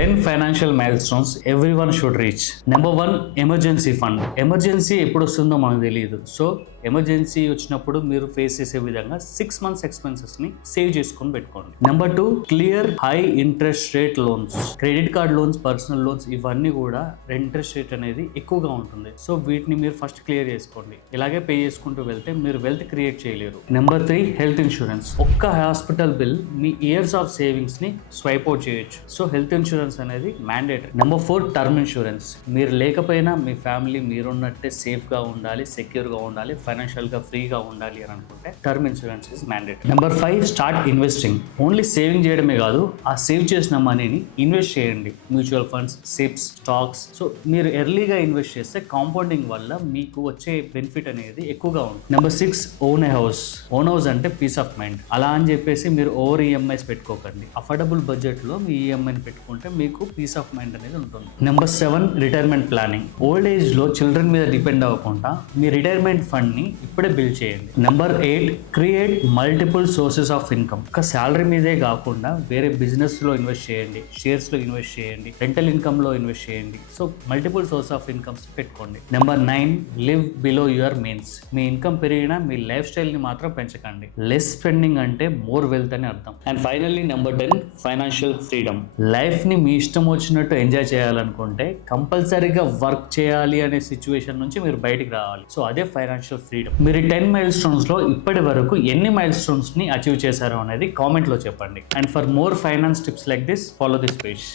10 financial mile stones every one should reach. Number 1, emergency fund. Emergency ఎప్పుడు వస్తుందో మనకు తెలియదు. సో ఎమర్జెన్సీ వచ్చినప్పుడు మీరు ఫేస్ చేసే విధంగా 6 months ఎక్స్పెన్సెస్ ని సేవ్ చేసుకొని పెట్టుకోండి. Number 2, clear high interest rate loans. Credit card loans, personal loans ఇవన్నీ కూడా ఇంట్రెస్ట్ రేట్ అనేది ఎక్కువగా ఉంటుంది. సో వీటిని మీరు ఫస్ట్ క్లియర్ చేసుకోండి. ఇలాగే పే చేసుకుంటూ వెళ్తే మీరు వెల్త్ క్రియేట్ చేయలేరు. Number 3, health insurance. ఒక్క హాస్పిటల్ బిల్ మీ ఇయర్స్ ఆఫ్ సేవింగ్స్ ని స్వైప్ అవుట్ చేయొచ్చు. సో హెల్త్ ఇన్సూరెన్స్ అనేది మ్యాండేటరీ. Number 4, term insurance. మీరు లేకపోయినా మీ ఫ్యామిలీ మీరున్నట్టే సేఫ్ గా ఉండాలి, సెక్యూర్ గా ఉండాలి, ఫైనాన్షియల్ గా ఫ్రీగా ఉండాలి అని అనుకుంటే term insurance is mandatory. Number 5, start investing. Only saving చేయడమే కాదు, ఆ సేవ్ చేసిన మనీని ఇన్వెస్ట్ చేయండి. Mutual funds, SIPs, stocks. So మీరు ఎర్లీగా ఇన్వెస్ట్ చేస్తే కాంపౌండింగ్ వల్ల మీకు వచ్చే బెనిఫిట్ అనేది ఎక్కువగా ఉంటుంది. నెంబర్ 6, ఓన్ ఏ హౌస్. ఓన్ హౌస్ అంటే పీస్ ఆఫ్ మైండ్. అలా అని చెప్పేసి మీరు ఓవర్ ఈఎంఐస్ పెట్టుకోకండి. అఫోర్డబుల్ బడ్జెట్ లో మీ ఈఎంఐని పెట్టుకుంటే మీకు పీస్ ఆఫ్ మైండ్ అనేది ఉంటుంది. Number 7, retirement planning. Old age లో చిల్డ్రన్ మీద డిపెండ్ అవ్వకుండా మీ రిటైర్మెంట్ ఫండ్ ని ఇప్పుడే బిల్డ్ చేయండి. Number 8, create multiple sources of income. ఒక శాలరీ మీదే కాకుండా వేరే బిజినెస్ లో ఇన్వెస్ట్ చేయండి, షేర్స్ లో ఇన్వెస్ట్ చేయండి, రెంటల్ ఇన్కమ్ లో ఇన్వెస్ట్ చేయండి. So multiple source of incomes పెట్టుకోండి. Number 9, live below your means. మీ ఇన్కమ్ పెరిగినా మీ లైఫ్ స్టైల్ ని మాత్రం పెంచకండి. లెస్ స్పెండింగ్ అంటే మోర్ వెల్త్ అని అర్థం. And finally number 10, financial freedom. Life ని మీ ఇష్టం వచ్చినట్టు ఎంజాయ్ చేయాలనుకుంటే కంపల్సరీగా వర్క్ చేయాలి అనే సిచ్యువేషన్ నుంచి మీరు బయటికి రావాలి. సో అదే ఫైనాన్షియల్ ఫ్రీడమ్. మీరు 10 మైల్ స్టోన్స్ లో ఇప్పటి వరకు ఎన్ని మైల్ స్టోన్స్ ని అచీవ్ చేశారో అనేది కామెంట్ లో చెప్పండి. And for more finance tips like this, follow this page.